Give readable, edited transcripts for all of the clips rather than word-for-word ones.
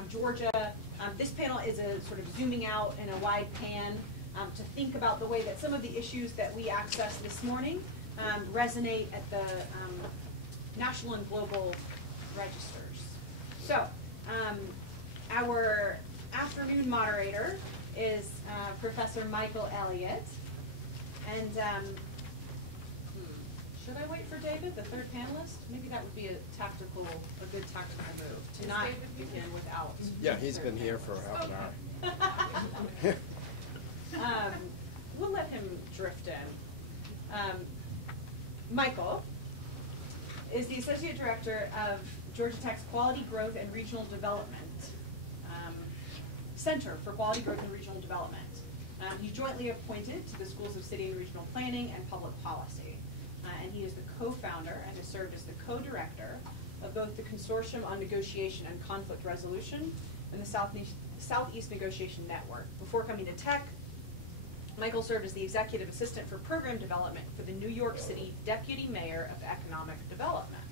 on Georgia. This panel is a sort of zooming out in a wide pan to think about the way that some of the issues that we accessed this morning resonate at the national and global registers. So, our afternoon moderator is Professor Michael Elliott. And should I wait for David, the third panelist? Maybe that would be a good tactical move to not begin without. Yeah, he's been here for half an hour. We'll let him drift in. Michael is the Associate Director of Georgia Tech's Quality Growth and Regional Development Center for Quality Growth and Regional Development. He's jointly appointed to the Schools of City and Regional Planning and Public Policy. And he is the co-founder and has served as the co-director of both the Consortium on Negotiation and Conflict Resolution and the Southeast Negotiation Network. Before coming to Tech, Michael served as the executive assistant for program development for the New York City Deputy Mayor of Economic Development.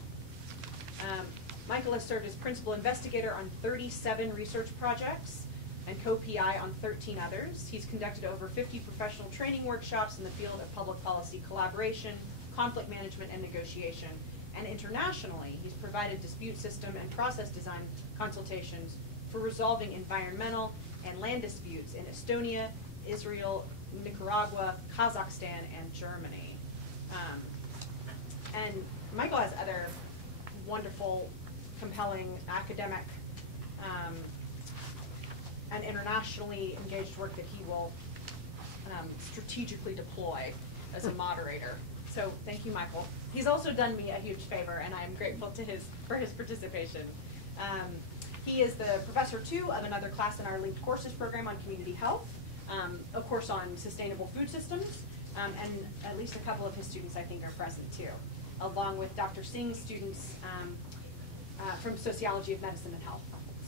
Michael has served as principal investigator on 37 research projects and co-PI on 13 others. He's conducted over 50 professional training workshops in the field of public policy collaboration, conflict management, and negotiation. And internationally, he's provided dispute system and process design consultations for resolving environmental and land disputes in Estonia, Israel, Nicaragua, Kazakhstan, and Germany. And Michael has other wonderful, compelling academic and internationally engaged work that he will strategically deploy as a moderator. So thank you, Michael. He's also done me a huge favor, and I'm grateful to for his participation. He is the professor, too, of another class in our linked courses program on community health, a course on sustainable food systems, and at least a couple of his students, I think, are present, too, along with Dr. Singh's students from Sociology of Medicine and Health.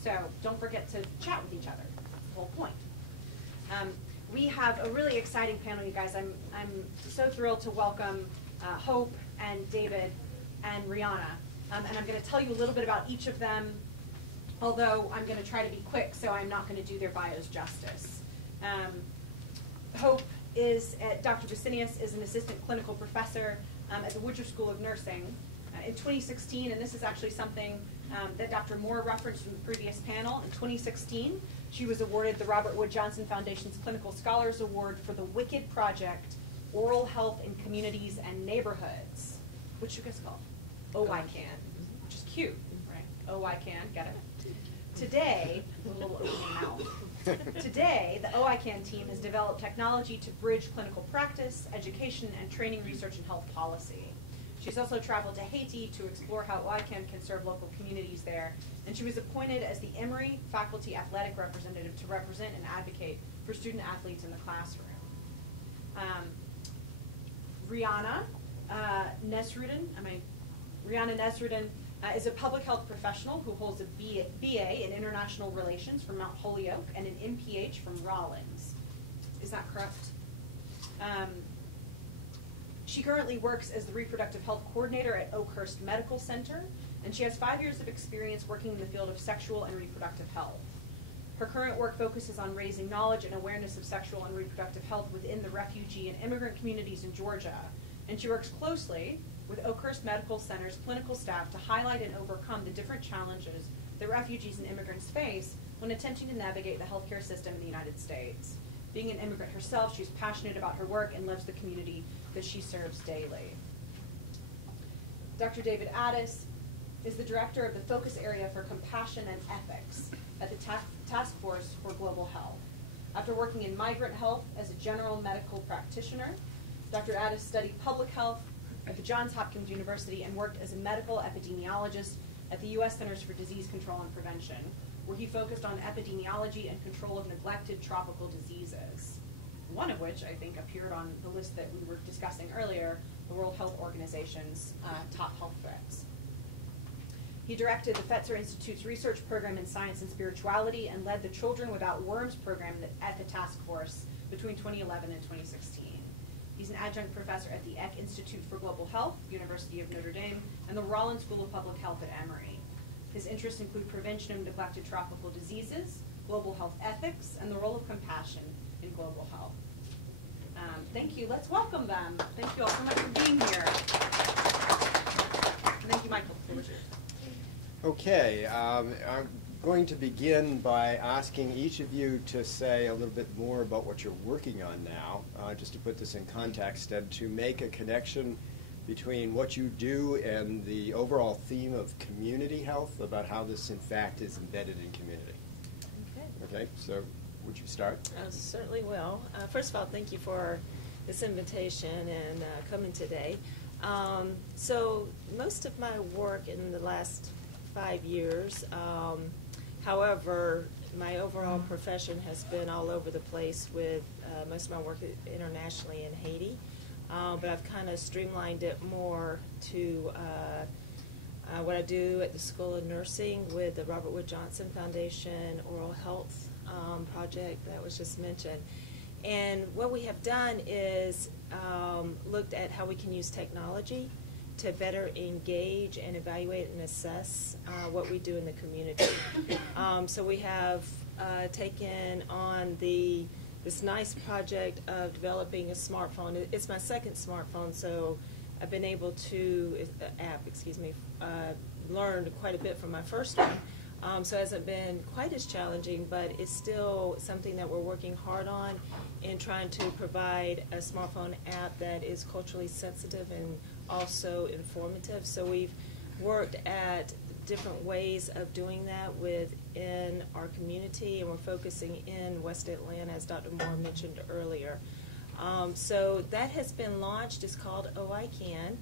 So don't forget to chat with each other. That's the whole point. We have a really exciting panel, you guys. I'm so thrilled to welcome Hope and David and Rihanna. And I'm going to tell you a little bit about each of them, although I'm going to try to be quick, so I'm not going to do their bios justice. Hope is, Dr. Vicinius is an assistant clinical professor at the Woodruff School of Nursing. In 2016, and this is actually something that Dr. Moore referenced in the previous panel, in 2016, she was awarded the Robert Wood Johnson Foundation's Clinical Scholars Award for the WICKED Project, Oral Health in Communities and Neighborhoods. What's you guys called? OICAN, which is cute, right? OICAN, get it? Today, a little open mouth. Today, the OICAN team has developed technology to bridge clinical practice, education, and training research and health policy. She's also traveled to Haiti to explore how OICAN can serve local communities there, and she was appointed as the Emory faculty athletic representative to represent and advocate for student athletes in the classroom. Rihanna Nesrudin is a public health professional who holds a BA in International Relations from Mount Holyoke and an MPH from Rollins. Is that correct? She currently works as the reproductive health coordinator at Oakhurst Medical Center, and she has 5 years of experience working in the field of sexual and reproductive health. Her current work focuses on raising knowledge and awareness of sexual and reproductive health within the refugee and immigrant communities in Georgia, and she works closely with Oakhurst Medical Center's clinical staff to highlight and overcome the different challenges that refugees and immigrants face when attempting to navigate the healthcare system in the United States. Being an immigrant herself, she's passionate about her work and loves the community that she serves daily. Dr. David Addis is the director of the focus area for compassion and ethics at the Task Force for Global Health. After working in migrant health as a general medical practitioner, Dr. Addis studied public health at the Johns Hopkins University and worked as a medical epidemiologist at the U.S. Centers for Disease Control and Prevention, where he focused on epidemiology and control of neglected tropical diseases, one of which I think appeared on the list that we were discussing earlier, the World Health Organization's top health threats. He directed the Fetzer Institute's research program in science and spirituality and led the Children Without Worms program at the task force between 2011 and 2016. He's an adjunct professor at the Eck Institute for Global Health, University of Notre Dame, and the Rollins School of Public Health at Emory. His interests include prevention of neglected tropical diseases, global health ethics, and the role of compassion in global health. Thank you. Let's welcome them. Thank you all so much for being here. Thank you, Michael. Okay, I'm going to begin by asking each of you to say a little bit more about what you're working on now, just to put this in context and to make a connection between what you do and the overall theme of community health, about how this in fact is embedded in community. Okay, so would you start? I certainly will. First of all, thank you for this invitation and coming today. So most of my work in the last 5 years, however, my overall profession has been all over the place with most of my work internationally in Haiti, but I've kind of streamlined it more to what I do at the School of Nursing with the Robert Wood Johnson Foundation Oral Health project that was just mentioned. And what we have done is looked at how we can use technology to better engage and evaluate and assess what we do in the community. So we have taken on this nice project of developing a smartphone. It's my second smartphone, so I've been able to, learned quite a bit from my first one. So it hasn't been quite as challenging, but it's still something that we're working hard on in trying to provide a smartphone app that is culturally sensitive and also informative. So we've worked at different ways of doing that within our community, and we're focusing in West Atlanta, as Dr. Moore mentioned earlier. So that has been launched. It's called Oh I Can.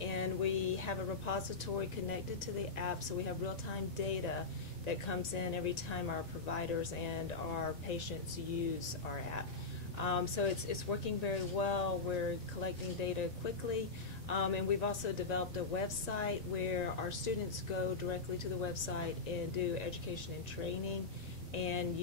And we have a repository connected to the app, so we have real-time data that comes in every time our providers and our patients use our app. So it's working very well. We're collecting data quickly, and we've also developed a website where our students go directly to the website and do education and training and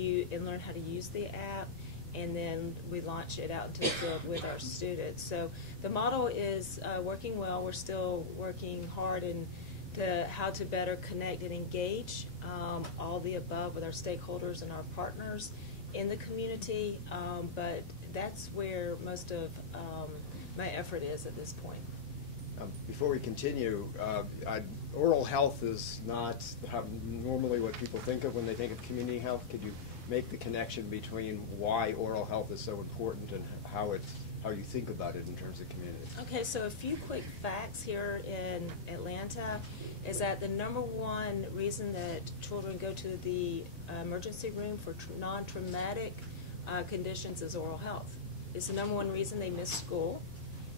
learn how to use the app. And then we launch it out into the field with our students. So the model is working well. We're still working hard into how to better connect and engage all the above with our stakeholders and our partners in the community. But that's where most of my effort is at this point. Before we continue, oral health is not normally what people think of when they think of community health. Could you make the connection between why oral health is so important and how you think about it in terms of community? Okay, so a few quick facts here in Atlanta is that the #1 reason that children go to the emergency room for non-traumatic conditions is oral health. It's the #1 reason they miss school,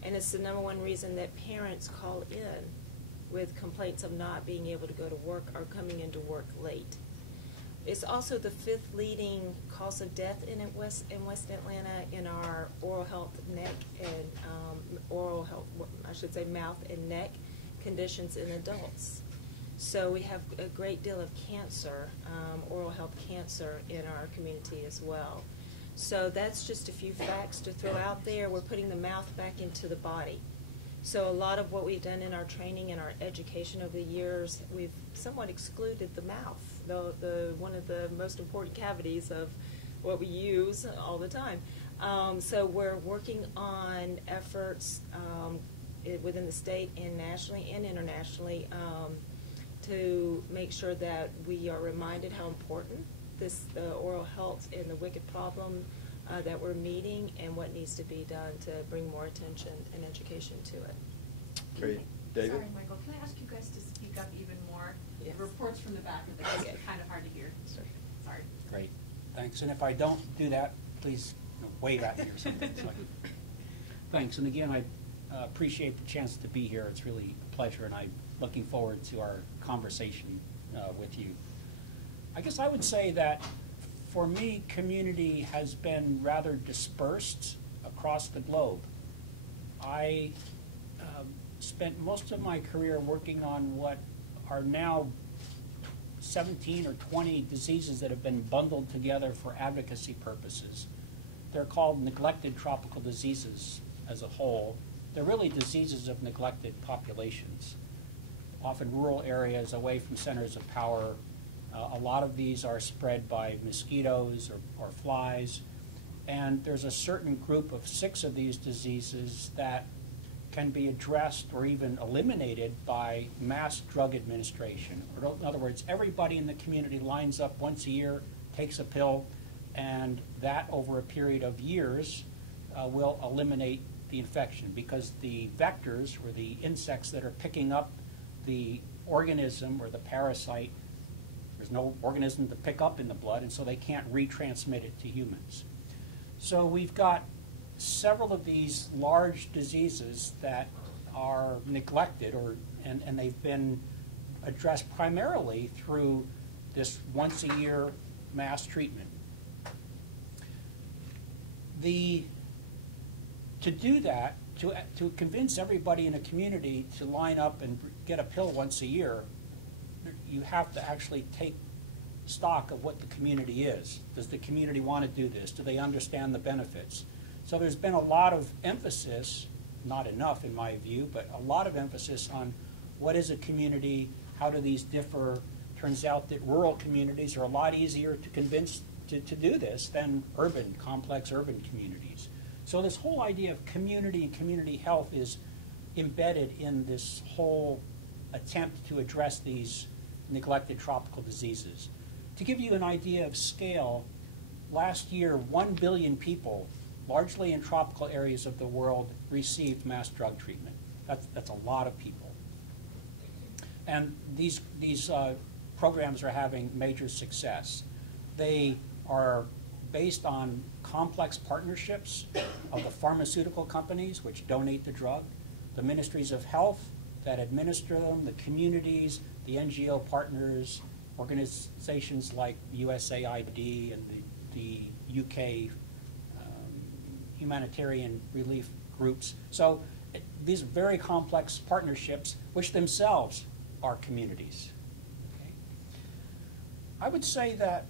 and it's the #1 reason that parents call in with complaints of not being able to go to work or coming into work late. It's also the 5th leading cause of death in West Atlanta in our oral health, neck, and mouth and neck conditions in adults. So we have a great deal of cancer, oral health cancer in our community as well. So that's just a few facts to throw out there. We're putting the mouth back into the body. So a lot of what we've done in our training and our education over the years, we've somewhat excluded the mouth, one of the most important cavities of what we use all the time. So we're working on efforts within the state and nationally and internationally to make sure that we are reminded how important the oral health and the wicked problem that we're meeting and what needs to be done to bring more attention and education to it. Great. David? Sorry, Michael. Can I ask you guys to speak up even more? Yes. The reports from the back of the desk are kind of hard to hear. Sorry. Great. Thanks. And if I don't do that, please wave at me or something. So thanks. And again, I appreciate the chance to be here. It's really a pleasure, and I'm looking forward to our conversation with you. I guess I would say that for me, community has been rather dispersed across the globe. I spent most of my career working on what are now 17 or 20 diseases that have been bundled together for advocacy purposes. They're called neglected tropical diseases as a whole. They're really diseases of neglected populations. often rural areas away from centers of power. A lot of these are spread by mosquitoes or flies. And there's a certain group of 6 of these diseases that can be addressed or even eliminated by mass drug administration. Or in other words, everybody in the community lines up once a year, takes a pill, and that over a period of years will eliminate the infection, because the vectors or the insects that are picking up the organism or the parasite, there's no organism to pick up in the blood, and so they can't retransmit it to humans. So we've got several of these large diseases that are neglected, and they've been addressed primarily through this once-a-year mass treatment. To do that, to convince everybody in a community to line up and get a pill once a year, you have to actually take stock of what the community is. Does the community want to do this? Do they understand the benefits? So there's been a lot of emphasis, not enough in my view, but a lot of emphasis on what is a community, how do these differ. Turns out that rural communities are a lot easier to convince to do this than complex urban communities. So this whole idea of community and community health is embedded in this whole attempt to address these neglected tropical diseases. To give you an idea of scale, last year 1 billion people, largely in tropical areas of the world, received mass drug treatment. That's a lot of people. And these programs are having major success. They are based on complex partnerships of the pharmaceutical companies, which donate the drug, the ministries of health that administer them, the communities, the NGO partners, organizations like USAID and the UK humanitarian relief groups. So these are very complex partnerships, which themselves are communities. Okay? I would say that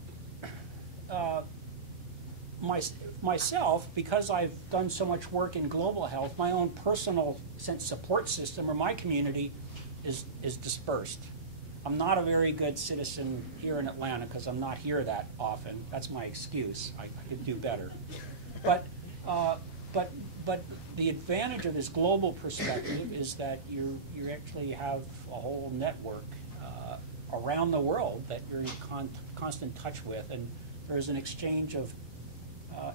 myself, because I've done so much work in global health, my own personal support system or my community is dispersed. I'm not a very good citizen here in Atlanta because I'm not here that often. That's my excuse. I could do better. But the advantage of this global perspective is that you actually have a whole network around the world that you're in constant touch with, and there's an exchange of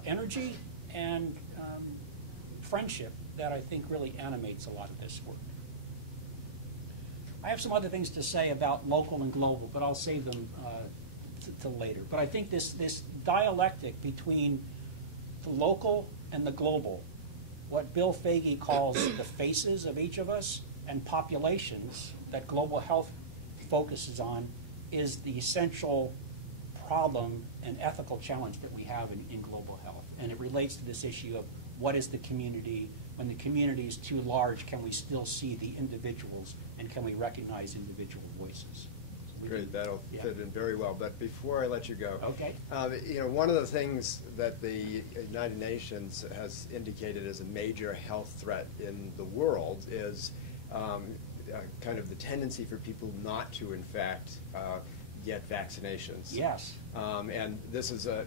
energy and friendship that I think really animates a lot of this work. I have some other things to say about local and global, but I'll save them till later. But I think this dialectic between the local and the global, what Bill Foege calls the faces of each of us, and populations that global health focuses on, is the essential problem and ethical challenge that we have in global health. And it relates to this issue of what is the community. When the community is too large, can we still see the individuals, and can we recognize individual voices? So Great, that'll fit in very well. But before I let you go, okay. One of the things that the United Nations has indicated as a major health threat in the world is kind of the tendency for people not to, in fact, get vaccinations. Yes. And this is a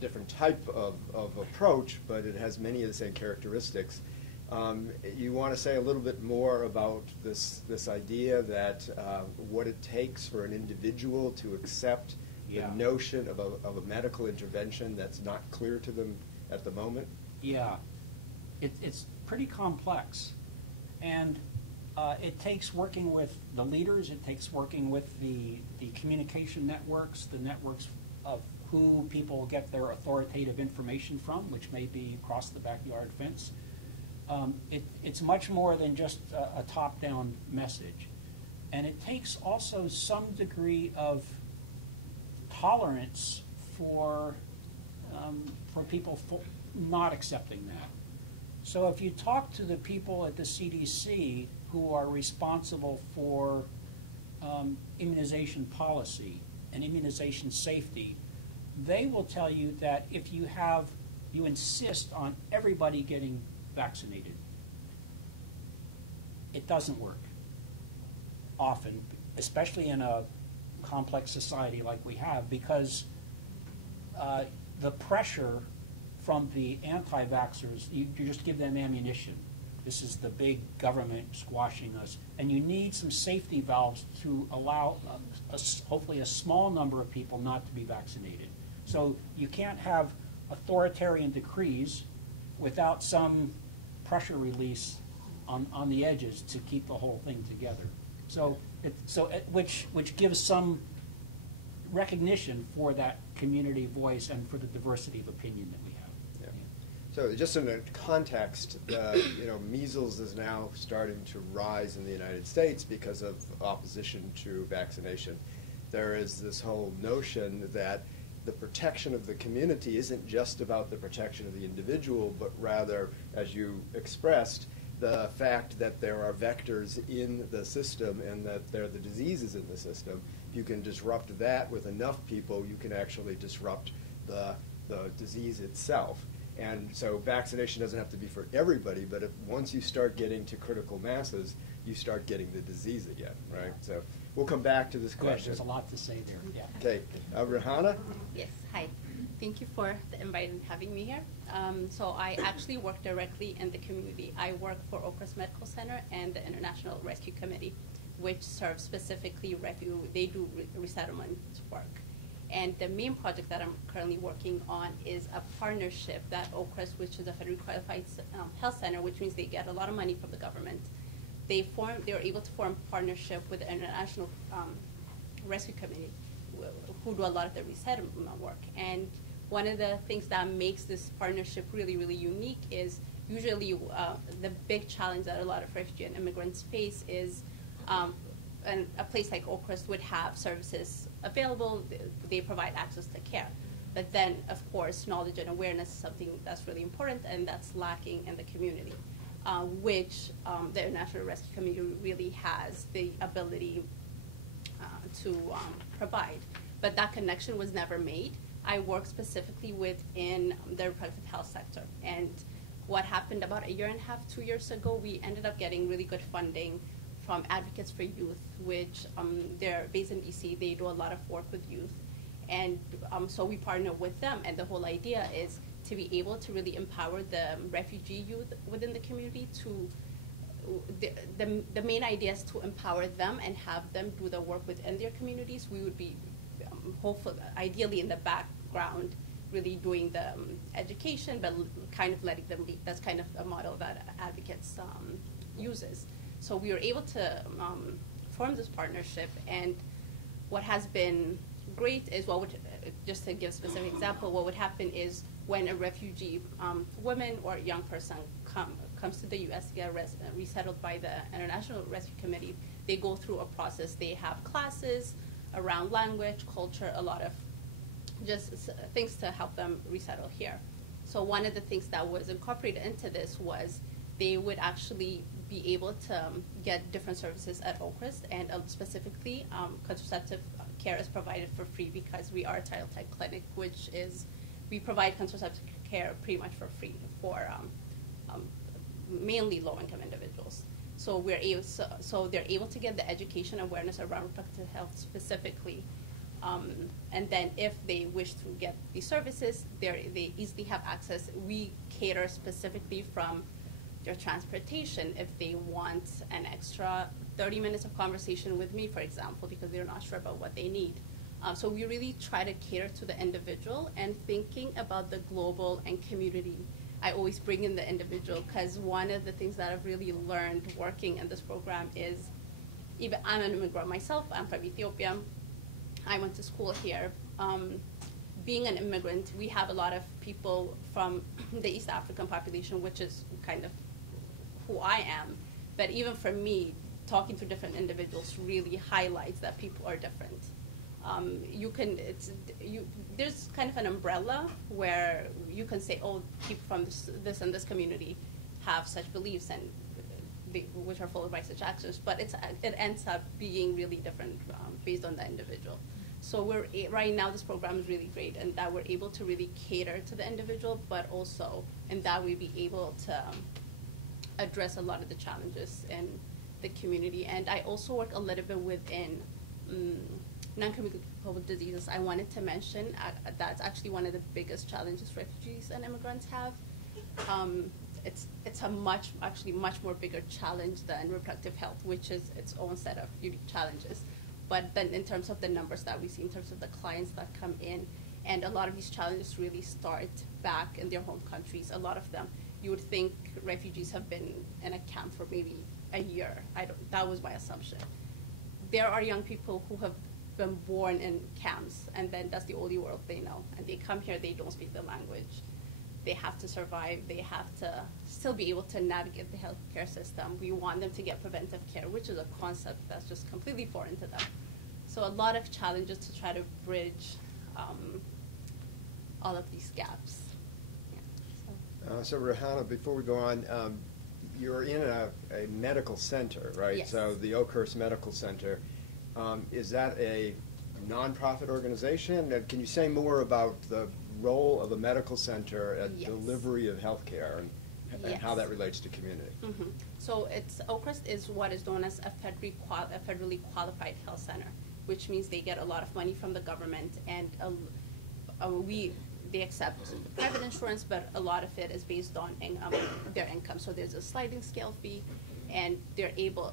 different type of approach, but it has many of the same characteristics. You want to say a little bit more about this idea that what it takes for an individual to accept the notion of a medical intervention that's not clear to them at the moment? Yeah. It's pretty complex. And it takes working with the leaders, it takes working with the communication networks, the networks of who people get their authoritative information from, which may be across the backyard fence. It's much more than just a top-down message. And it takes also some degree of tolerance for people not accepting that. So if you talk to the people at the CDC who are responsible for immunization policy and immunization safety, they will tell you that if you insist on everybody getting vaccinated, it doesn't work. often, especially in a complex society like we have, because the pressure from the anti-vaxxers, you just give them ammunition. This is the big government squashing us. And you need some safety valves to allow hopefully a small number of people not to be vaccinated. So you can't have authoritarian decrees without some pressure release on the edges to keep the whole thing together. Which gives some recognition for that community voice and for the diversity of opinion that we have. So just in a context, measles is now starting to rise in the United States because of opposition to vaccination. There is this whole notion that the protection of the community isn't just about the protection of the individual, but rather, as you expressed, the fact that there are vectors in the system and that there are the diseases in the system. If you can disrupt that with enough people, you can actually disrupt the disease itself. And so vaccination doesn't have to be for everybody, but once you start getting to critical masses, you start getting the disease again, right? So we'll come back to this question. There's a lot to say there. Yeah. Okay, Rehana? Yes, hi. Thank you for the invite and having me here. So I actually work directly in the community. I work for Oakcrest Medical Center and the International Rescue Committee, which serves specifically they do resettlement work. And the main project that I'm currently working on is a partnership that Oakcrest, which is a federally qualified health center, which means they get a lot of money from the government. They were able to form a partnership with the International Rescue Committee, who do a lot of the resettlement work. And one of the things that makes this partnership really, really unique is usually the big challenge that a lot of refugee and immigrants face is and a place like Oakcrest would have services available, they provide access to care. But then, of course, knowledge and awareness is something that's really important and that's lacking in the community, which the International Rescue Committee really has the ability to provide. But that connection was never made. I work specifically within the reproductive health sector. And what happened about a year and a half, 2 years ago, we ended up getting really good funding from Advocates for Youth, which they're based in DC. They do a lot of work with youth. And so we partner with them. And the whole idea is to be able to really empower the refugee youth within the community to, the main idea is to empower them and have them do the work within their communities. We would be hopefully, ideally in the background, really doing the education, but kind of letting them lead. That's kind of a model that Advocates uses. So we were able to form this partnership, and what has been great is just to give a specific example, what would happen is when a refugee woman or young person comes to the U.S. to get resettled by the International Rescue Committee, they go through a process. They have classes around language, culture, a lot of just things to help them resettle here. So one of the things that was incorporated into this was they would actually be able to get different services at Oakcrest, and specifically contraceptive care is provided for free because we are a Title X clinic, which is, we provide contraceptive care pretty much for free for mainly low-income individuals. So so they're able to get the education awareness around reproductive health specifically. And then if they wish to get these services, they easily have access. We cater specifically from their transportation if they want an extra 30 minutes of conversation with me, for example, because they're not sure about what they need. So we really try to cater to the individual, and thinking about the global and community. I always bring in the individual because one of the things that I've really learned working in this program is, even I'm an immigrant myself, I'm from Ethiopia, I went to school here. Being an immigrant, we have a lot of people from the East African population, which is kind of who I am. But even for me, talking to different individuals really highlights that people are different. There's kind of an umbrella where you can say, oh, people from this and this community have such beliefs and which are followed by such actions, but it ends up being really different based on the individual. So right now this program is really great, and that we're able to really cater to the individual, but also in that we be able to address a lot of the challenges in the community. And I also work a little bit within non-communicable diseases. I wanted to mention that's actually one of the biggest challenges refugees and immigrants have. It's a much more bigger challenge than reproductive health, which is its own set of unique challenges. But then in terms of the numbers that we see, in terms of the clients that come in, and a lot of these challenges really start back in their home countries. A lot of them, you would think refugees have been in a camp for maybe a year. That was my assumption. There are young people who have been born in camps, and then that's the only world they know. And they come here, they don't speak the language. They have to survive. They have to still be able to navigate the healthcare system. We want them to get preventive care, which is a concept that's just completely foreign to them. So a lot of challenges to try to bridge all of these gaps. Yeah, so Rehana, before we go on, you're in a medical center, right? Yes. So the Oakhurst Medical Center, is that a nonprofit organization? And can you say more about the role of a medical center at Yes. delivery of healthcare and Yes. how that relates to community? Mm-hmm. So Oakhurst is what is known as a federally qualified health center, which means they get a lot of money from the government, and they accept private insurance, but a lot of it is based on their income. So there's a sliding scale fee, and they're able.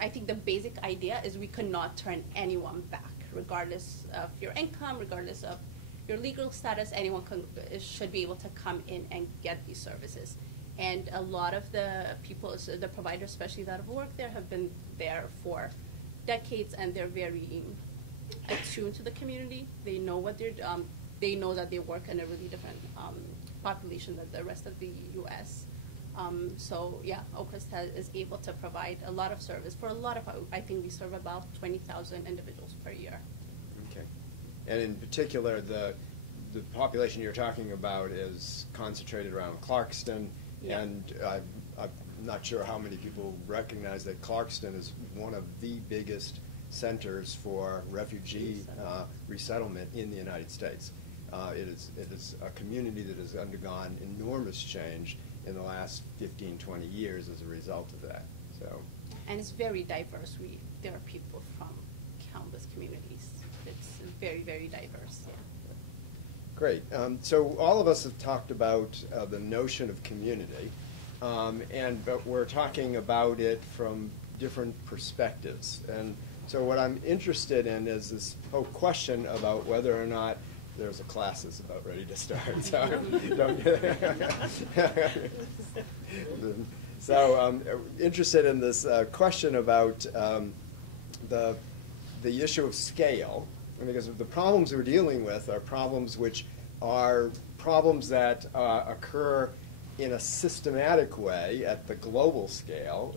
I think the basic idea is we cannot turn anyone back, regardless of your income, regardless of your legal status. Anyone should be able to come in and get these services. And a lot of the people, the providers especially that have worked there, have been there for decades, and they're very attuned to the community. They know what they know that they work in a really different population than the rest of the U.S. So yeah, Oakhurst is able to provide a lot of service for a lot of. I think we serve about 20,000 individuals per year. Okay. And in particular, the population you're talking about is concentrated around Clarkston, Yeah. and I'm not sure how many people recognize that Clarkston is one of the biggest centers for refugee resettlement in the United States. It is a community that has undergone enormous change in the last 15, 20 years as a result of that. So. And it's very diverse. There are people from countless communities. It's very, very diverse. Yeah. Great. So all of us have talked about the notion of community, but we're talking about it from different perspectives. And so what I'm interested in is this whole question about whether or not there's a class that's about ready to start. So I'm interested in this question about the issue of scale, because the problems we're dealing with are problems which are problems that occur in a systematic way at the global scale.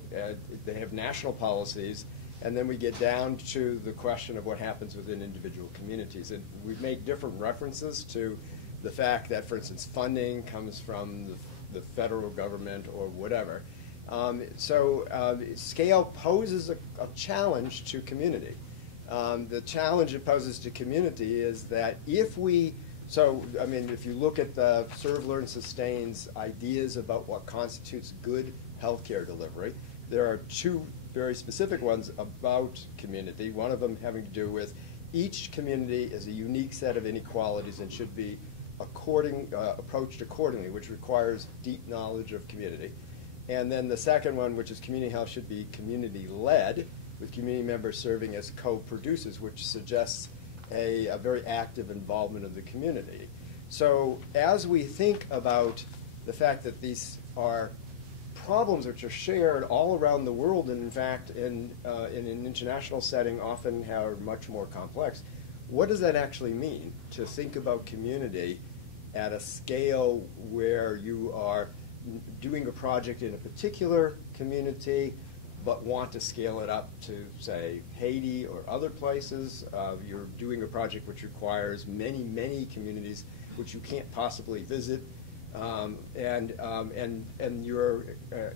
They have national policies, and then we get down to the question of what happens within individual communities. And we've made different references to the fact that, for instance, funding comes from the federal government or whatever. Scale poses a challenge to community. The challenge it poses to community is that if you look at the Serve, Learn, Sustain's ideas about what constitutes good healthcare delivery, there are two very specific ones about community. One of them having to do with each community is a unique set of inequalities and should be approached accordingly, which requires deep knowledge of community. And then the second one, which is community health, should be community-led, with community members serving as co-producers, which suggests a very active involvement of the community. So as we think about the fact that these are problems which are shared all around the world, and in fact in an international setting often are much more complex, what does that actually mean to think about community at a scale where you are doing a project in a particular community but want to scale it up to, say, Haiti or other places? You're doing a project which requires many, many communities which you can't possibly visit, and you're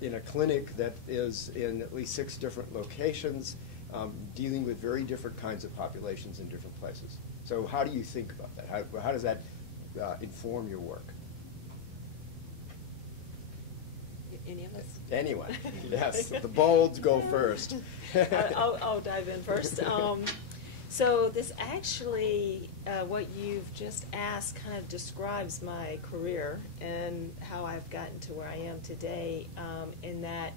in a clinic that is in at least 6 different locations, dealing with very different kinds of populations in different places. So how do you think about that? How does that inform your work? any of us? Anyone, yes. The bolds go first. I'll dive in first. So this actually, what you've just asked kind of describes my career and how I've gotten to where I am today, in that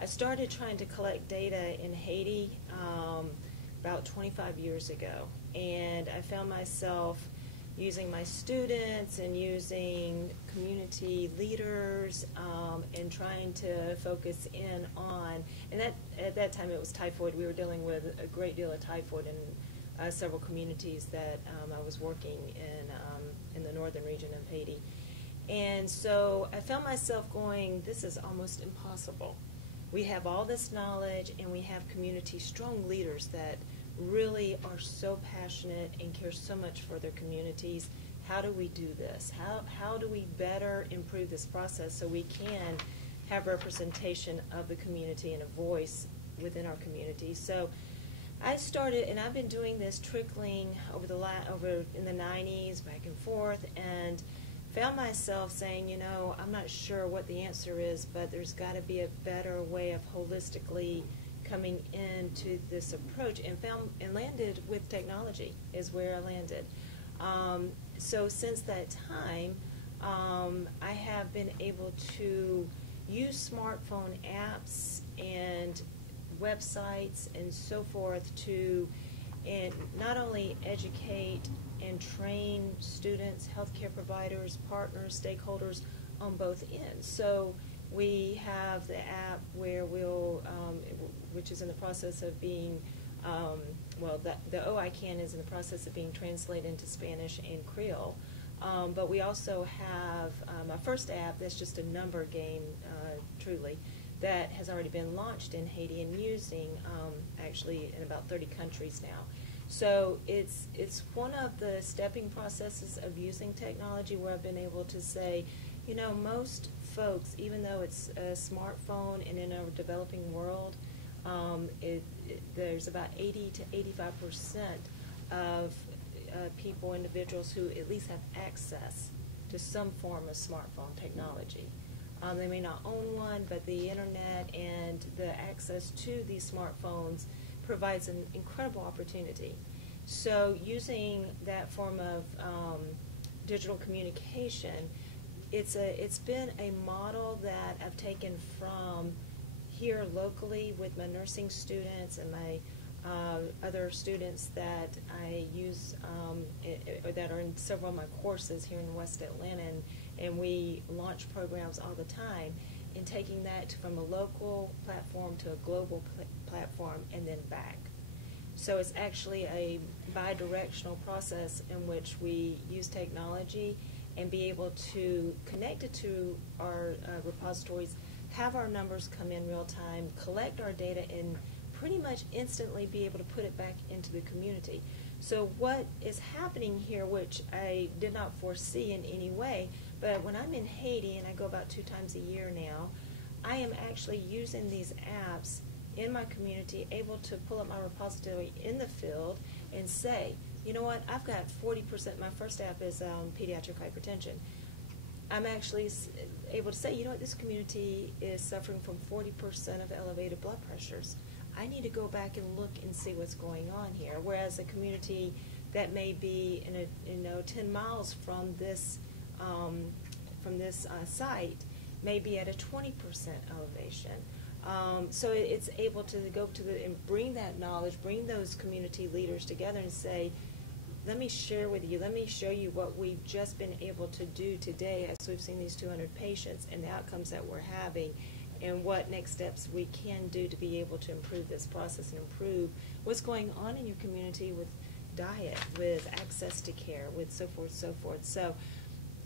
I started trying to collect data in Haiti about 25 years ago, and I found myself using my students and using community leaders and trying to focus in on, and at that time it was typhoid. We were dealing with a great deal of typhoid in several communities that I was working in the northern region of Haiti. And so I found myself going, this is almost impossible. We have all this knowledge and we have community strong leaders that really are so passionate and care so much for their communities. How do we do this? How do we better improve this process so we can have representation of the community and a voice within our community? So I started, and I've been doing this trickling over in the 90s, back and forth, and found myself saying, you know, I'm not sure what the answer is, but there's got to be a better way of holistically coming into this approach, and landed with technology is where I landed. So since that time, I have been able to use smartphone apps and websites and so forth to not only educate and train students, healthcare providers, partners, stakeholders on both ends. So we have the app where which is in the process of being, the OICAN is in the process of being translated into Spanish and Creole. But we also have our first app that's just a number game, truly, that has already been launched in Haiti and using actually in about 30 countries now. So it's one of the stepping processes of using technology where I've been able to say, you know, most folks, even though it's a smartphone and in a developing world, there's about 80 to 85% of people, individuals who at least have access to some form of smartphone technology. They may not own one, but the internet and the access to these smartphones provides an incredible opportunity. So using that form of digital communication, it's been a model that I've taken from here locally with my nursing students and my other students that I use or that are in several of my courses here in West Atlanta, and we launch programs all the time, and taking that from a local platform to a global platform and then back. So it's actually a bi-directional process in which we use technology and be able to connect it to our repositories, have our numbers come in real time, collect our data, and pretty much instantly be able to put it back into the community. So what is happening here, which I did not foresee in any way, but when I'm in Haiti, and I go about 2 times a year now, I am actually using these apps in my community, able to pull up my repository in the field and say, you know what, I've got 40%, my first app is pediatric hypertension. I'm actually able to say, you know what, this community is suffering from 40% of elevated blood pressures. I need to go back and look and see what's going on here. Whereas a community that may be 10 miles from this site may be at a 20% elevation. So it's able to go to and bring that knowledge, bring those community leaders together and say, let me share with you, let me show you what we've just been able to do today as we've seen these 200 patients and the outcomes that we're having, and what next steps we can do to be able to improve this process and improve what's going on in your community with diet, with access to care, with so forth, so forth. So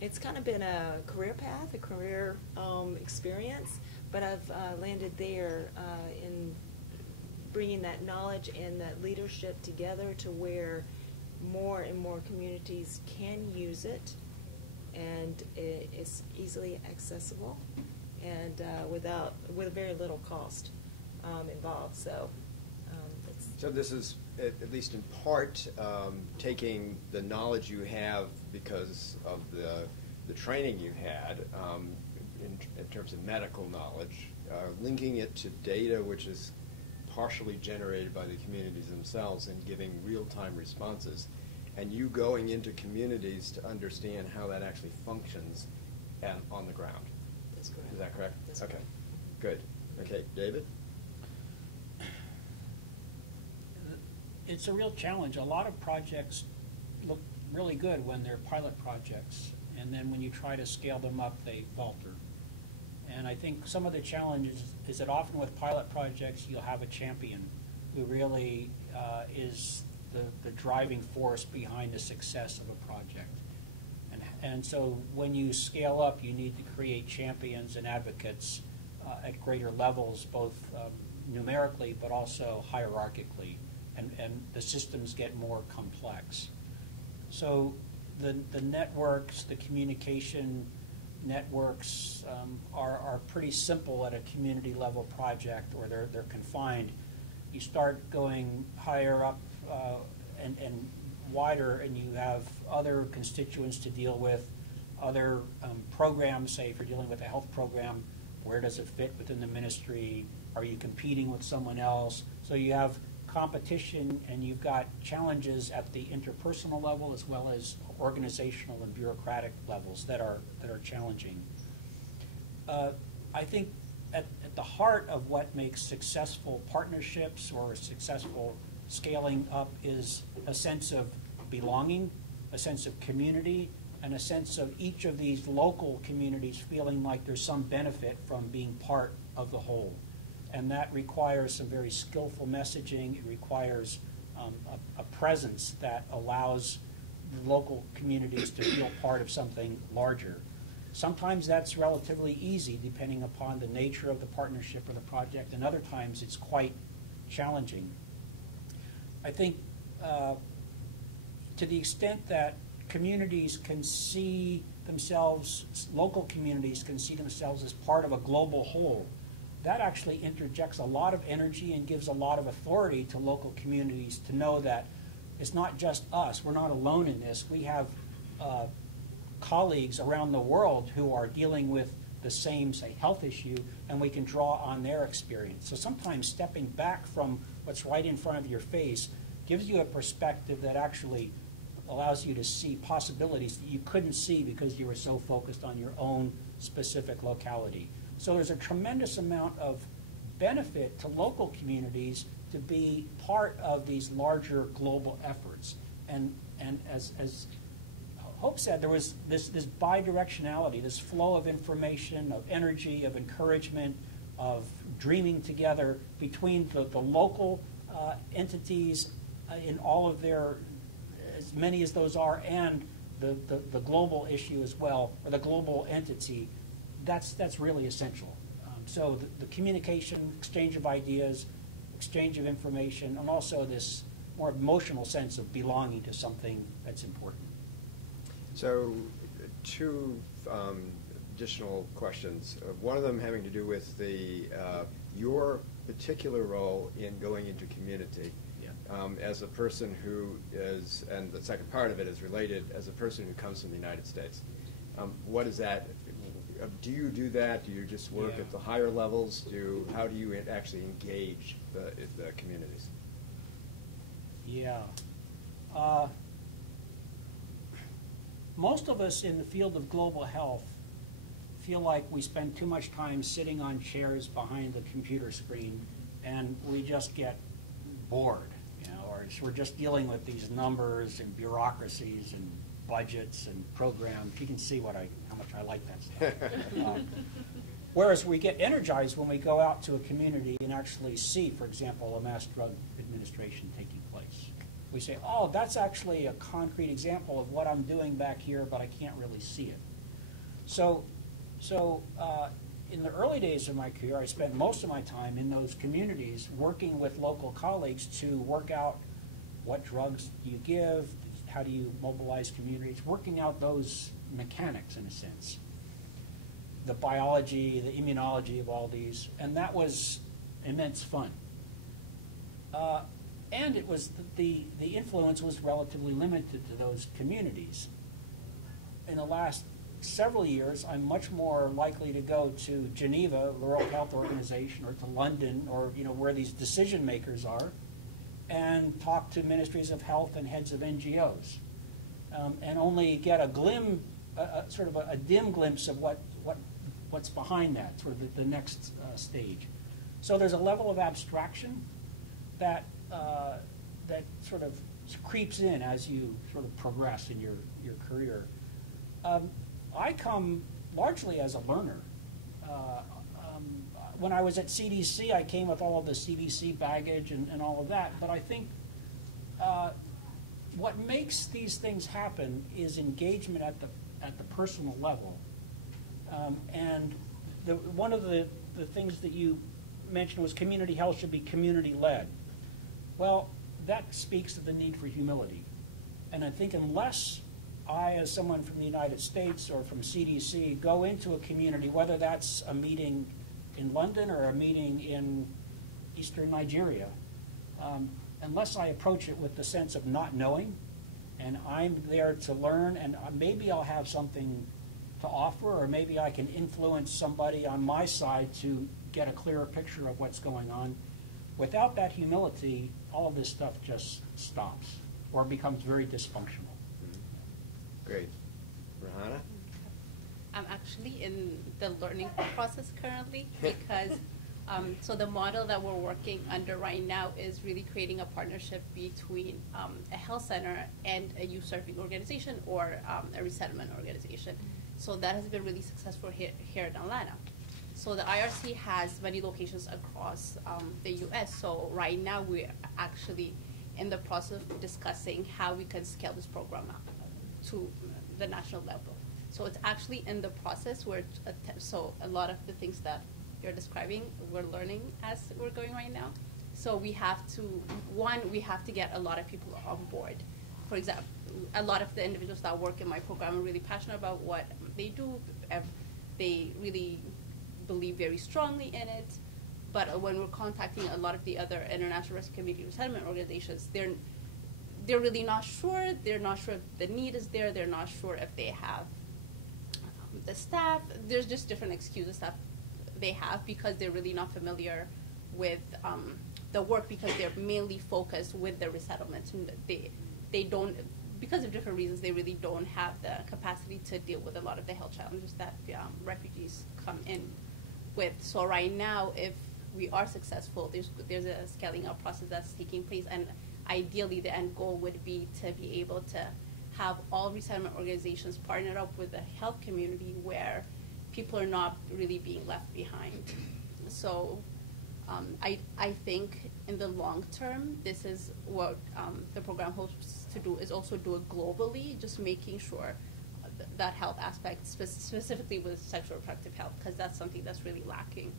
it's kind of been a career path, a career experience, but I've landed there in bringing that knowledge and that leadership together to where more and more communities can use it, and it's easily accessible and with very little cost involved. So this is, at least in part, taking the knowledge you have because of the training you had, in terms of medical knowledge, linking it to data which is partially generated by the communities themselves and giving real-time responses, and you going into communities to understand how that actually functions on the ground. That's correct. Is that correct? That's okay. correct. Good. Okay, David? It's a real challenge. A lot of projects look really good when they're pilot projects, and then when you try to scale them up, they falter. And I think some of the challenges is that often with pilot projects, you'll have a champion who really is the driving force behind the success of a project. And so when you scale up, you need to create champions and advocates at greater levels, both numerically but also hierarchically, and the systems get more complex. So the networks, the communication networks are pretty simple at a community level project, or they're confined. You start going higher up and wider, and you have other constituents to deal with, other programs. Say if you're dealing with a health program, where does it fit within the ministry? Are you competing with someone else? So you have competition, and you've got challenges at the interpersonal level as well as organizational and bureaucratic levels that are challenging. I think at the heart of what makes successful partnerships or successful scaling up is a sense of belonging, a sense of community, and a sense of each of these local communities feeling like there's some benefit from being part of the whole. And that requires some very skillful messaging. It requires a presence that allows the local communities to feel part of something larger. Sometimes that's relatively easy depending upon the nature of the partnership or the project, and other times it's quite challenging. I think to the extent that communities can see themselves, local communities can see themselves as part of a global whole, that actually interjects a lot of energy and gives a lot of authority to local communities to know that it's not just us. We're not alone in this. We have colleagues around the world who are dealing with the same, say, health issue, and we can draw on their experience. So sometimes stepping back from what's right in front of your face gives you a perspective that actually allows you to see possibilities that you couldn't see because you were so focused on your own specific locality. So there's a tremendous amount of benefit to local communities to be part of these larger global efforts. And as Hope said, there was this bidirectionality, this flow of information, of energy, of encouragement, of dreaming together between the local entities in all of their, as many as those are, and the global issue as well, or the global entity. That's really essential. So the communication, exchange of ideas, exchange of information, and also this more emotional sense of belonging to something that's important. So two additional questions. One of them having to do with your particular role in going into community. As a person who is, and the second part of it is related, as a person who comes from the United States. What is that? Do you do that? Do you just work at the higher levels? How do you actually engage the communities? Yeah. Most of us in the field of global health feel like we spend too much time sitting on chairs behind the computer screen, and we just get bored, or we're just dealing with these numbers and bureaucracies and budgets and programs. You can see how much I like that stuff. Whereas we get energized when we go out to a community and actually see, for example, a mass drug administration taking place. We say, oh, that's actually a concrete example of what I'm doing back here, but I can't really see it. So in the early days of my career, I spent most of my time in those communities working with local colleagues to work out what drugs do you give, how do you mobilize communities, working out those mechanics in a sense. The biology, the immunology of all these, and that was immense fun. And it was the influence was relatively limited to those communities. In the last several years, I'm much more likely to go to Geneva, the World Health Organization, or to London, or where these decision makers are, and talk to ministries of health and heads of NGOs, and only get a sort of a dim glimpse of what's behind that, sort of the next stage. So there's a level of abstraction that sort of creeps in as you sort of progress in your career. I come largely as a learner. When I was at CDC, I came with all of the CDC baggage and all of that, but I think what makes these things happen is engagement at the personal level. And one of the things that you mentioned was community health should be community-led. Well, that speaks to the need for humility. And I think unless I, as someone from the United States or from CDC, go into a community, whether that's a meeting in London or a meeting in eastern Nigeria, unless I approach it with the sense of not knowing, and I'm there to learn, and maybe I'll have something to offer, or maybe I can influence somebody on my side to get a clearer picture of what's going on. Without that humility, all of this stuff just stops or becomes very dysfunctional. Great. Rahana? I'm actually in the learning process currently because so the model that we're working under right now is really creating a partnership between a health center and a youth serving organization or a resettlement organization. So that has been really successful here in Atlanta. So the IRC has many locations across the U.S. So right now we're actually in the process of discussing how we can scale this program up to the national level. So it's actually in the process where, so a lot of the things that you're describing, we're learning as we're going right now. So we have to, we have to get a lot of people on board. For example, a lot of the individuals that work in my program are really passionate about what they do. They really believe very strongly in it. But when we're contacting a lot of the other international rescue community resettlement organizations, they're really not sure. They're not sure if the need is there. They're not sure if they have the staff. There's just different excuses that they have because they're really not familiar with the work because they're mainly focused with the resettlement. And they don't, because of different reasons, they really don't have the capacity to deal with a lot of the health challenges that refugees come in with. So right now, if we are successful, there's a scaling up process that's taking place, and ideally the end goal would be to be able to have all resettlement organizations partner up with the health community where people are not really being left behind. So I think in the long term, this is what the program hopes to do, is also do it globally, just making sure that health aspect, specifically with sexual reproductive health, because that's something that's really lacking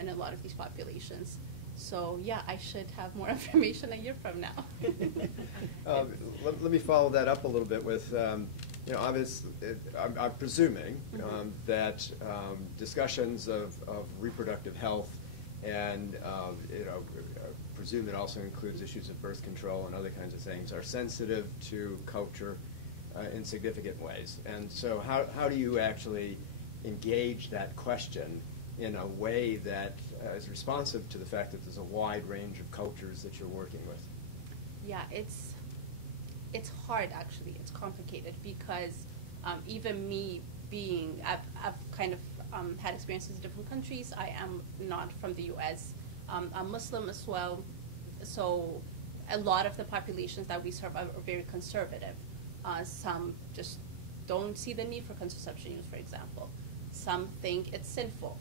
in a lot of these populations. So yeah, I should have more information a year from now. Let me follow that up a little bit with, obviously, I'm presuming that discussions of reproductive health and, presume it also includes issues of birth control and other kinds of things, are sensitive to culture in significant ways. And so how do you actually engage that question in a way that is responsive to the fact that there's a wide range of cultures that you're working with? Yeah, it's hard actually. It's complicated because even me being, I've kind of had experiences in different countries. I am not from the U.S. I'm Muslim as well, so a lot of the populations that we serve are very conservative. Some just don't see the need for contraception use, for example. Some think it's sinful.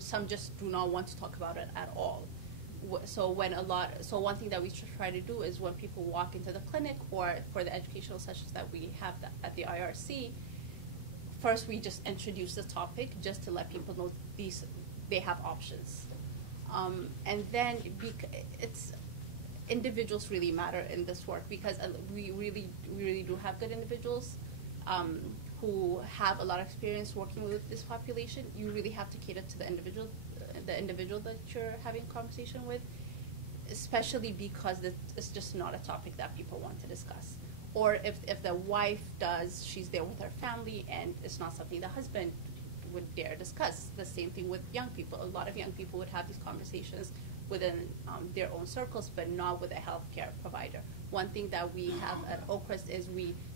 Some just do not want to talk about it at all. So one thing that we try to do is when people walk into the clinic or for the educational sessions that we have at the IRC, first we just introduce the topic just to let people know they have options. And then it's individuals really matter in this work because we really do have good individuals who have a lot of experience working with this population. You really have to cater to the individual that you're having a conversation with, especially because it's just not a topic that people want to discuss. Or if the wife does, she's there with her family, and it's not something the husband would dare discuss. The same thing with young people. A lot of young people would have these conversations within their own circles, but not with a healthcare provider. One thing that we have at Oakcrest is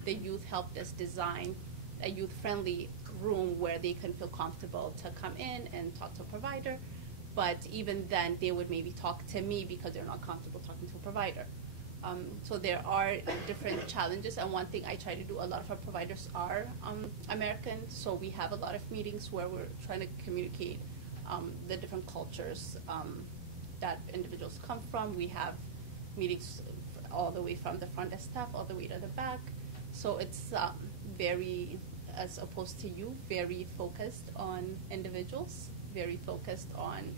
the youth helped us design a youth-friendly room where they can feel comfortable to come in and talk to a provider. But even then, they would maybe talk to me because they're not comfortable talking to a provider. So there are different challenges, and one thing I try to do, a lot of our providers are American, so we have a lot of meetings where we're trying to communicate the different cultures that individuals come from. We have meetings all the way from the front desk staff all the way to the back. So it's very, as opposed to you, very focused on individuals, very focused on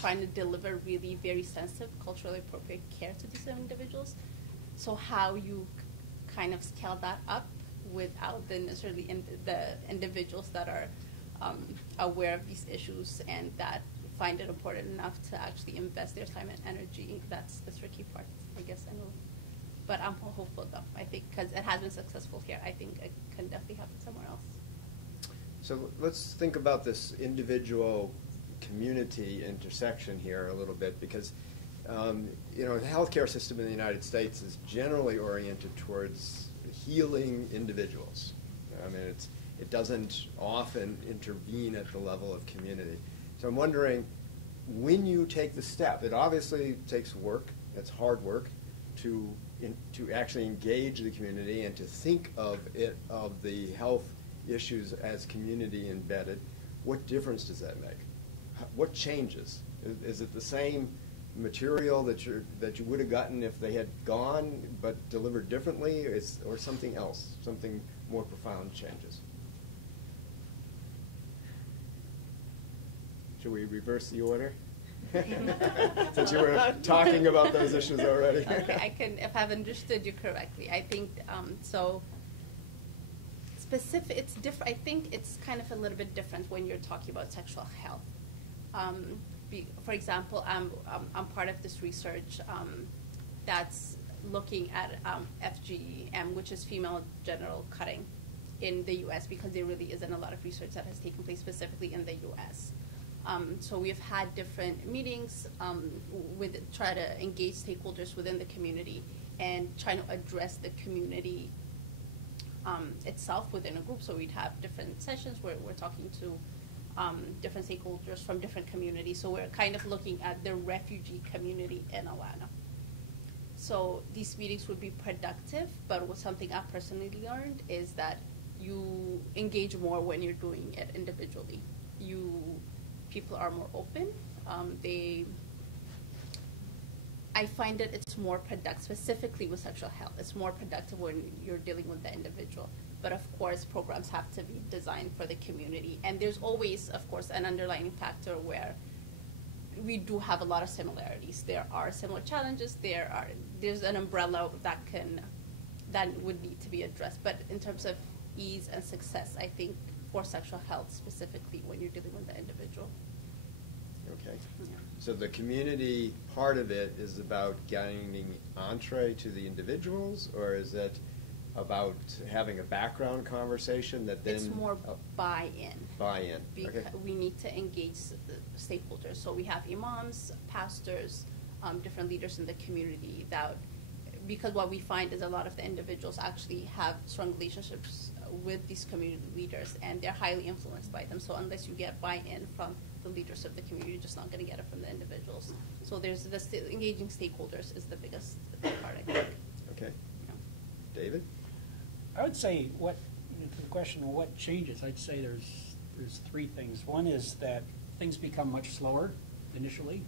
trying to deliver really very sensitive, culturally appropriate care to these individuals. So how you kind of scale that up without necessarily the individuals that are aware of these issues and that find it important enough to actually invest their time and energy, that's the tricky part, I guess. I know. But I'm hopeful, though. I think because it has been successful here, I think it can definitely happen somewhere else. So let's think about this individual community intersection here a little bit, because you know, the healthcare system in the United States is generally oriented towards healing individuals. I mean, it doesn't often intervene at the level of community. So I'm wondering, when you take the step, it obviously takes work, it's hard work, to actually engage the community and to think of the health issues as community embedded. What difference does that make? What changes? Is it the same material that you would have gotten if they had gone but delivered differently, or something else, something more profound changes? Should we reverse the order? Since you were talking about those issues already. Okay, I can, if I've understood you correctly. I think so. Specific, it's different. I think it's kind of a little bit different when you're talking about sexual health. For example, I'm part of this research that's looking at FGM, which is female genital cutting, in the U.S. because there really isn't a lot of research that has taken place specifically in the U.S. So we've had different meetings try to engage stakeholders within the community and trying to address the community itself within a group. So we'd have different sessions where we're talking to different stakeholders from different communities. So we're kind of looking at the refugee community in Atlanta. So these meetings would be productive, but what something I personally learned is that you engage more when you're doing it individually. People are more open. I find that it's more productive, specifically with sexual health. It's more productive when you're dealing with the individual. But of course, programs have to be designed for the community. And there's always, of course, an underlying factor where we do have a lot of similarities. There are similar challenges. There's an umbrella that would need to be addressed. But in terms of ease and success, I think for sexual health specifically when you're dealing with the individual. Okay. Yeah. So the community part of it is about gaining entree to the individuals, or is it about having a background conversation that then... It's more buy-in. Buy-in, okay. We need to engage the stakeholders. So we have imams, pastors, different leaders in the community because what we find is a lot of the individuals actually have strong relationships with these community leaders, and they're highly influenced by them. So unless you get buy-in from the leaders of the community, you're just not going to get it from the individuals. So there's engaging stakeholders is the biggest part, I think. Okay. Yeah. David? I would say to the question of what changes, I'd say there's three things. One is that things become much slower initially.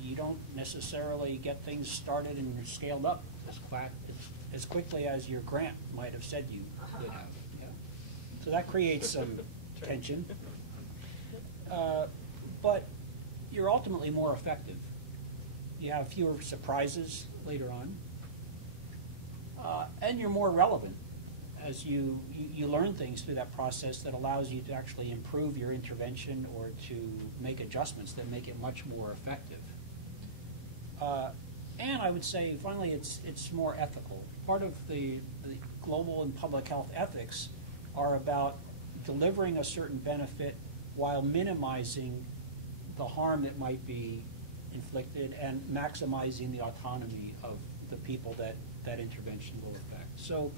You don't necessarily get things started and scaled up as quickly as your grant might have said you would have. Yeah. So that creates some tension. But you're ultimately more effective. You have fewer surprises later on. And you're more relevant as you learn things through that process that allows you to actually improve your intervention or to make adjustments that make it much more effective. And I would say, finally, it's more ethical. Part of the global and public health ethics are about delivering a certain benefit while minimizing the harm that might be inflicted and maximizing the autonomy of the people that intervention will affect. So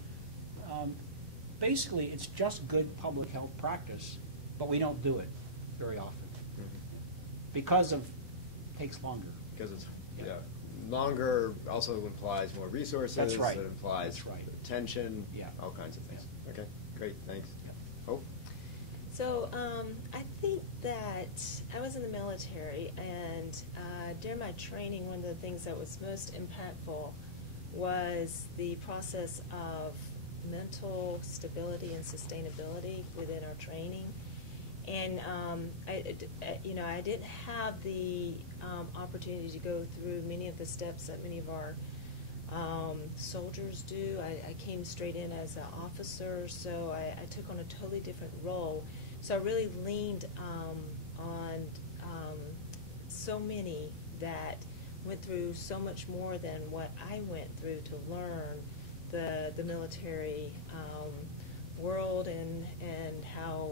basically, it's just good public health practice, but we don't do it very often because it takes longer. Because it's, Yeah. yeah, longer also implies more resources. That's right. It implies That's right. attention, Yeah. all kinds of things. Okay, great, thanks. Yeah. Hope? So I think that I was in the military, and during my training, one of the things that was most impactful was the process of mental stability and sustainability within our training. And I didn't have the opportunity to go through many of the steps that many of our soldiers do. I came straight in as an officer, so I took on a totally different role. So I really leaned on so many that went through so much more than what I went through to learn the military world and how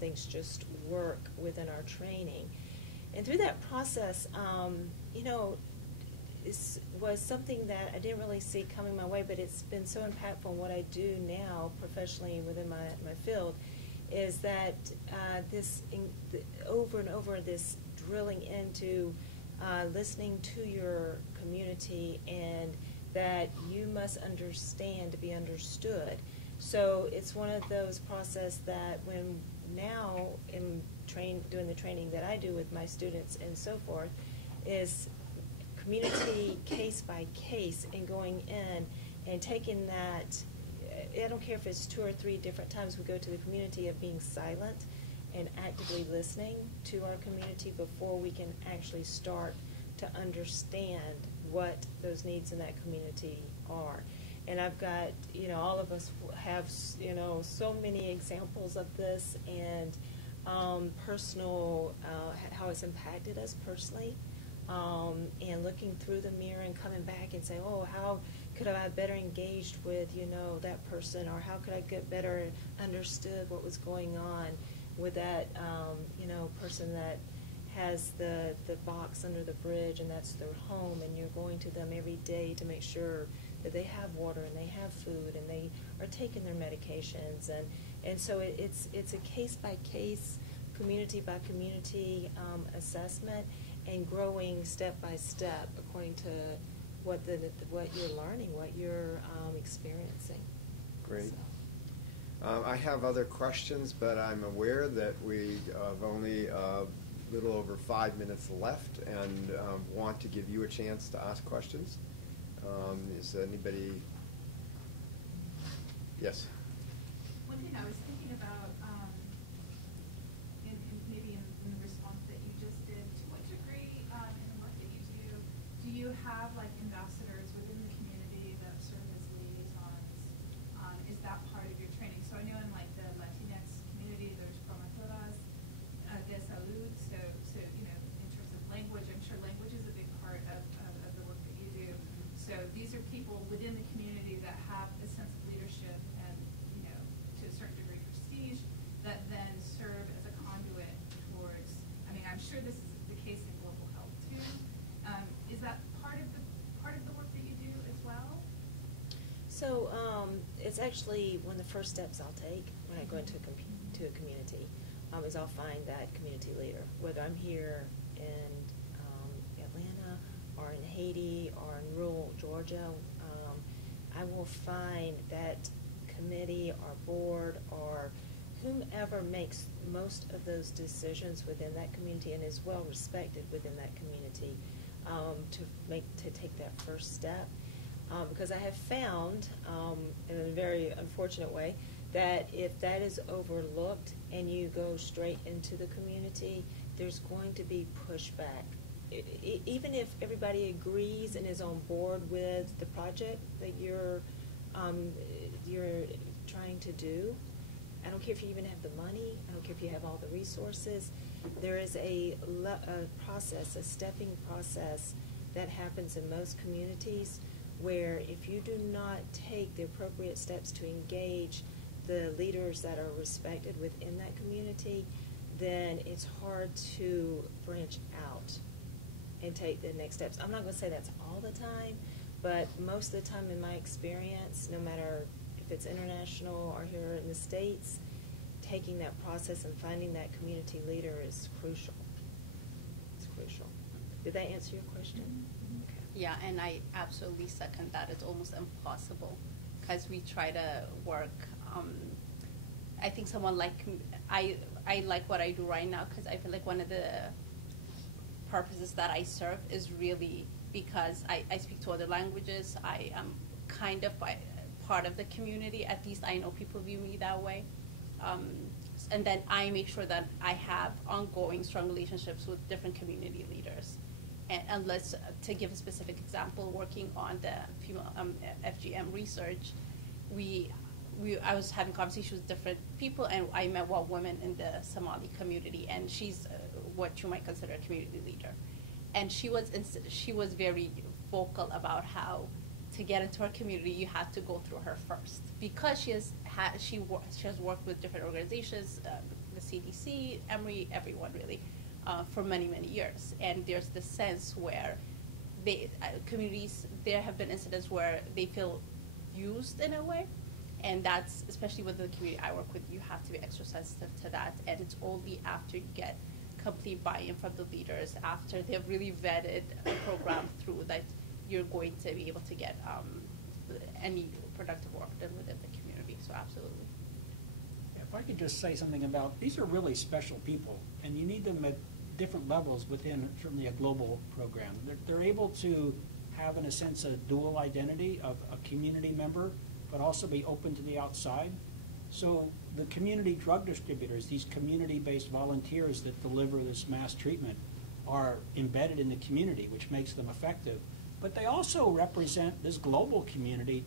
things just work within our training. And through that process, it was something that I didn't really see coming my way, but it's been so impactful in what I do now professionally within my field, is that over and over this drilling into listening to your community, and that you must understand to be understood. So it's one of those processes that when now in doing the training that I do with my students and so forth, is community case by case, and going in and taking that. I don't care if it's 2 or 3 different times we go to the community, of being silent and actively listening to our community before we can actually start to understand what those needs in that community are. And I've got, all of us have, so many examples of this, and personal, how it's impacted us personally, and looking through the mirror and coming back and saying, oh, how could I have better engaged with, that person, or how could I get better understood what was going on with that, person that has the box under the bridge, and that's their home, and you're going to them every day to make sure that they have water and they have food and they are taking their medications, and so it's a case by case, community by community assessment, and growing step by step according to what you're learning, what you're experiencing. Great. I have other questions, but I'm aware that we have only a little over 5 minutes left, and want to give you a chance to ask questions. Is anybody? Yes. One thing I was thinking about, maybe in the response that you just did, to what degree in the work that you do you have like ambassadors within the community that serve as liaisons? Is that part of your training? So I know in like the Latinx community, there's promotoras de salud. So in terms of language, I'm sure language is a big part of the work that you do. So these are people within the community that have a sense of leadership and, to a certain degree prestige, that then serve as a conduit towards, I'm sure this is the case in global health too. Is that part of the work that you do as well? So it's actually one of the first steps I'll take when I go into a community, is I'll find that community leader, whether I'm here in Atlanta or in Haiti or in rural Georgia. I will find that committee or board or whomever makes most of those decisions within that community and is well respected within that community, to take that first step. Because I have found, in a very unfortunate way, that if that is overlooked and you go straight into the community, there's going to be pushback. Even if everybody agrees and is on board with the project that you're trying to do, I don't care if you even have the money, I don't care if you have all the resources, there is a process, a stepping process that happens in most communities, where if you do not take the appropriate steps to engage the leaders that are respected within that community, then it's hard to branch out and take the next steps. I'm not going to say that's all the time, but most of the time in my experience, no matter if it's international or here in the States, taking that process and finding that community leader is crucial. It's crucial. Did that answer your question? Okay. Yeah, and I absolutely second that. It's almost impossible because we try to work. I think someone like I like what I do right now because I feel like one of the purposes that I serve is really because I speak to other languages. I am kind of part of the community. At least I know people view me that way. And then I make sure that I have ongoing strong relationships with different community leaders. And let's, to give a specific example, working on the female FGM research, I was having conversations with different people, and I met one woman in the Somali community, and she's what you might consider a community leader. And she was very vocal about how to get into her community, you have to go through her first, because she has worked with different organizations, the CDC, Emory, everyone really, for many, many years. And there's this sense where communities, there have been incidents where they feel used in a way. And that's, especially with the community I work with, you have to be extra sensitive to that. And it's only after you get complete buy-in from the leaders, after they've really vetted a program through, that you're going to be able to get any productive work done within the community. So absolutely. If I could just say something about, these are really special people, and you need them at different levels within certainly a global program. They're able to have, in a sense, a dual identity of a community member, but also be open to the outside. So the community drug distributors, these community-based volunteers that deliver this mass treatment, are embedded in the community, which makes them effective. But they also represent this global community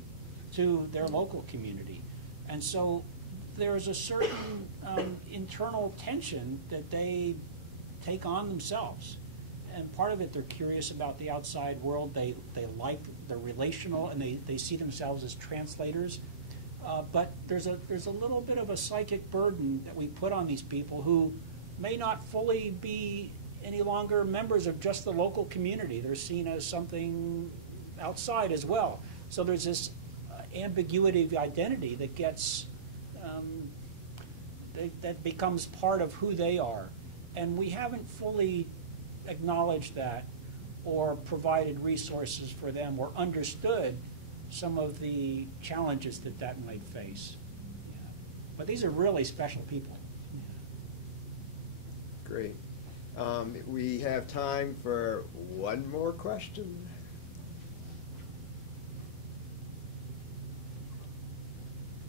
to their local community. And so there's a certain internal tension that they take on themselves. And part of it, they're curious about the outside world. They like the relational, and they see themselves as translators. But there's a little bit of a psychic burden that we put on these people who may not fully be any longer members of just the local community. They're seen as something outside as well. So there's this ambiguity of identity that gets that becomes part of who they are. And we haven't fully acknowledged that or provided resources for them or understood some of the challenges that might face. Yeah. But these are really special people. Yeah. Great. We have time for one more question.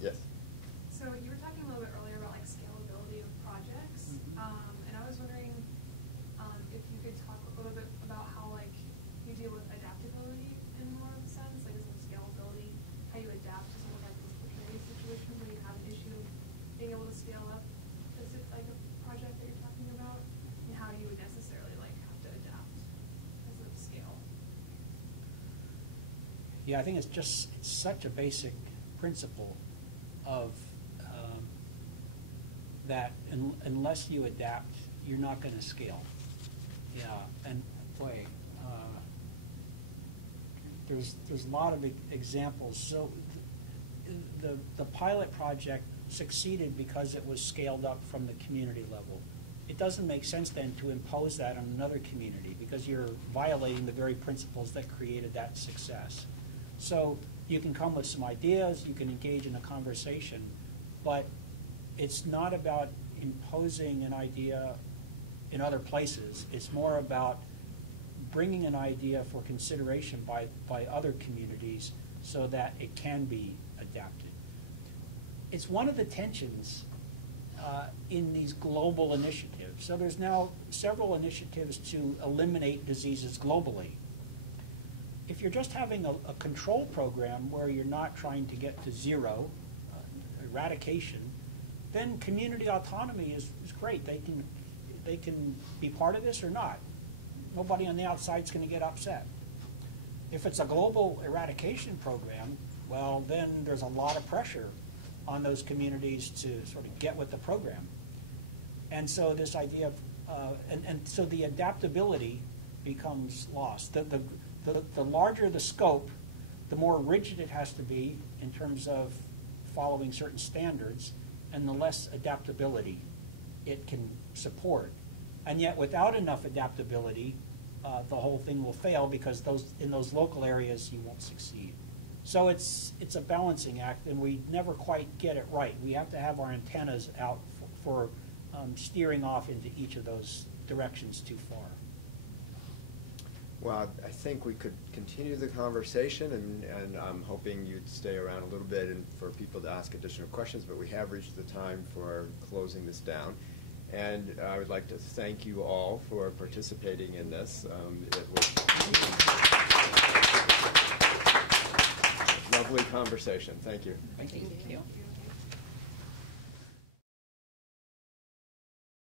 Yes. So you were talking a little bit earlier about like scalability of projects, and I was wondering if you could talk a little bit about how like you deal with adaptability in more of a sense, like is it scalability, how you adapt to something like this precarious situation where you have an issue being able to scale up, is it like a project that you're talking about, and how you would necessarily like have to adapt as of scale. Yeah, I think it's such a basic principle of that unless you adapt, you're not going to scale. Yeah, and boy, there's a lot of examples. So the pilot project succeeded because it was scaled up from the community level. It doesn't make sense then to impose that on another community because you're violating the very principles that created that success. So you can come with some ideas, you can engage in a conversation, but it's not about imposing an idea in other places. It's more about bringing an idea for consideration by other communities so that it can be adapted. It's one of the tensions in these global initiatives. So there's now several initiatives to eliminate diseases globally. If you're just having a control program where you're not trying to get to zero, eradication, then community autonomy is great. They can be part of this or not. Nobody on the outside is going to get upset. If it's a global eradication program, well, then there's a lot of pressure on those communities to sort of get with the program. And so this idea of, and so the adaptability becomes lost. The larger the scope, the more rigid it has to be in terms of following certain standards, and the less adaptability it can support. And yet without enough adaptability, the whole thing will fail, because in those local areas you won't succeed. So it's a balancing act, and we never quite get it right. We have to have our antennas out for steering off into each of those directions too far. Well, I think we could continue the conversation, and I'm hoping you'd stay around a little bit and for people to ask additional questions, but we have reached the time for closing this down. And I would like to thank you all for participating in this. It was a lovely conversation. Thank you. Thank you. Thank you.